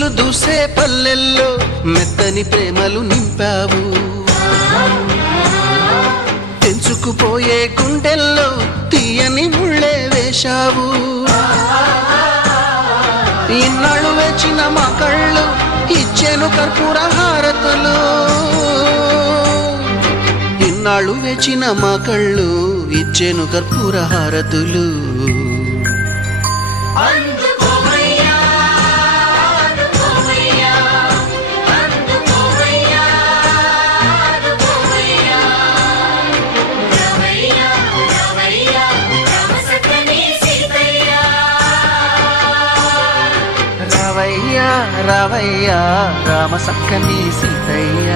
వెలుగులు దూసే పల్లెల్లో మెత్తని ప్రేమలు నింపావు. తెంచుకుపోయే గుండెల్లో తీయని ముళ్ళే వేశావు. ఇన్నాళ్ళు వేచిన మా కళ్ళు ఇచ్చేను కర్పూర హారతులు. ఇన్నాళ్ళు వేచిన మా కళ్ళు ఇచ్చేను కర్పూర హారతులు. రావయ్యా రావయ్యా రామ సక్కని సీతయ్య.